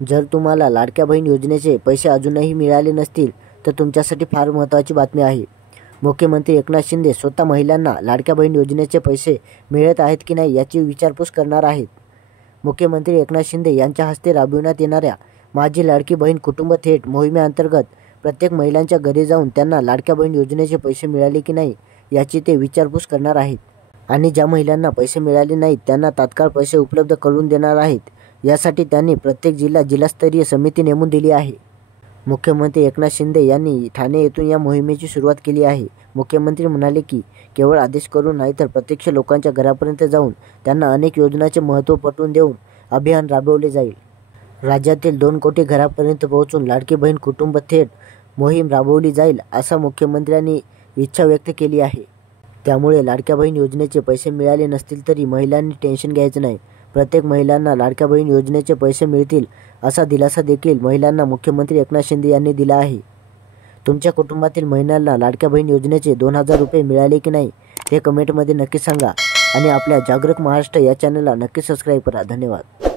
जर तुम्हाला लाडक्या बहीण योजनेचे पैसे अजूनही मिळाले नसतील तर तुमच्यासाठी फार महत्त्वाची बातमी आहे। मुख्यमंत्री एकनाथ शिंदे स्वतः महिलांना लाडक्या बहीण योजनेचे पैसे मिळत आहेत की नाही याची विचारपूस करणार आहेत। मुख्यमंत्री एकनाथ शिंदे यांच्या हस्ते राबविण्यात येणाऱ्या माझी लाडकी बहीण कुटुंब थेट मोहिमेअंतर्गत प्रत्येक महिलांच्या घरी जाऊन त्यांना लाडक्या बहीण योजनेचे पैसे मिळाले की नाही याची ते विचारपूस करणार आहेत आणि ज्या महिलांना पैसे मिळाले नाहीत त्यांना तात्काळ पैसे उपलब्ध करून देणार आहेत। यासाठी त्यांनी प्रत्येक जिल्हास्तरीय समिती नेमून दिली आहे। मुख्यमंत्री एकनाथ शिंदे यांनी ठाणे येथून या मोहिमेची सुरुवात केली आहे। मुख्यमंत्री म्हणाले की केवळ आदेश करून नाही तर प्रत्यक्ष लोकांच्या घरापर्यंत जाऊन त्यांना अनेक योजनांचे महत्त्व पटवून देऊन अभियान राबवले जाईल। राज्यातील 2 कोटी घरापर्यंत पोहोचून लाडकी बहीण कुटुंब थेट मोहीम राबवली जाईल असा मुख्यमंत्र्यांनी इच्छा व्यक्त केली आहे। त्यामुळे लाडक्या बहीण योजनेचे पैसे मिळाले नसतील तरी महिलांनी टेन्शन घ्यायचं नाही। प्रत्येक महिलांना लाडक्या बहीण योजनेचे पैसे मिळतील असा दिलासा देखील महिलांना मुख्यमंत्री एकनाथ शिंदे यांनी दिला आहे। तुमच्या कुटुंबातील महिलांना लाडक्या बहीण योजनेचे 2000 रुपये मिळाले की नाही हे कमेंटमध्ये नक्की सांगा आणि आपल्या जागरूक महाराष्ट्र या चॅनलला नक्की सबस्क्राईब करा। धन्यवाद।